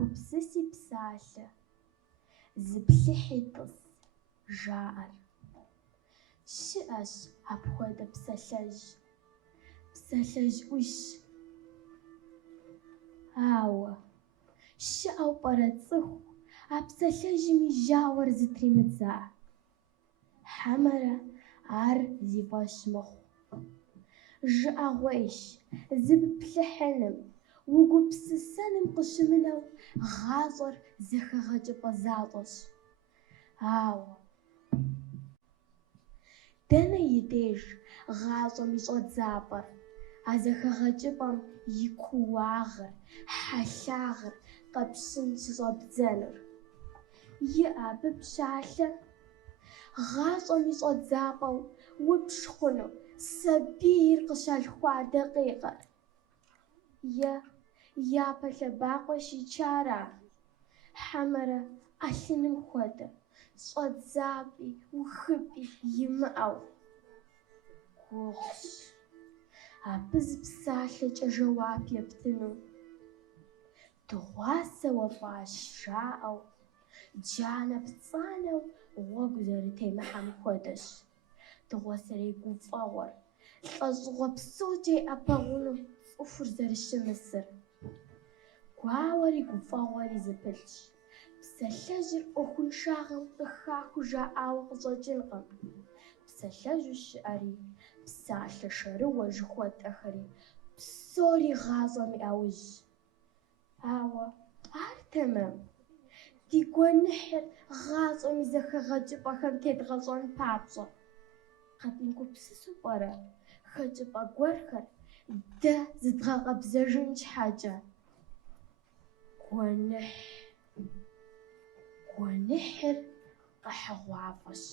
Гупсыси псалъэ, зыплъыхьи тӏыс жаӏэр. Щыӏэщ апхуэдэ псалъэжь, псалъэжь-ӏущ. Ауэ щыӏэу пӏэрэ цӏыху а псалъэжьым и жьауэр зытримыдза? Хьэмэрэ ар зи фӏэщ мыхъу. Жыӏэгъуейщ зыпплъыхьыным, угупсысэным къыщымынэу гъащӏэр зэхэгъэкӏыпӏэ затӏэщ. Ауэ дэнэ и деж гъащӏэм и щӏэдзапӏэр, а зэхэгъэкӏыпӏэм и кууагъыр, хьэлъагъыр къэпщын щыщӏэбдзэнур? ИӀэ абы пщалъэ? Гъащӏэм и щӏэдзапӏэу упщ хъуну сабийр къыщалъхуа дакъикъэр? Е япэ лъэбакъуэ щичара? Хьэмэрэ ӏэлъыным хуэдэ щӏэдзапӏи ухыпӏи имыӏэу? Гугъущ абы зы псалъэкӏэ жэуап ептыну. Дыгъуасэ уэфӏащ жаӏэу, джанэ пцӏанэу гъуэгу зэрытемыхьэм хуэдэщ дыгъуасэрей гуфӏэгъуэр, лӏэщӏыгъуэ псокӏэ и ӏэпэгъуну цӏыхур зэрыщымысыр. Гуауэри гуфӏэгъуэри зыпылъщ. Псалъэжьыр ӏуэхуншагъэм къыхахыу жаӏауэ къыщӏэкӏынкъым. Псалъэжьу щыӏэри, псалъэ шэрыуэ жыхуэтӏэхэри псори гъащӏэм и ӏэужь. Ауэ ар тэмэм, ди гуэныхьыр гъащӏэм и зэхэгъэкӏыпӏэхэм тедгъэщӏэн папщӏэ, къэтӏингупсысу пӏэрэ хэкӏыпӏэ гуэрхэр дэ зыдгъэкъэбзэжын щхьэкӏэ? Гуэныхьыр къыхьыгъуафӏэщ.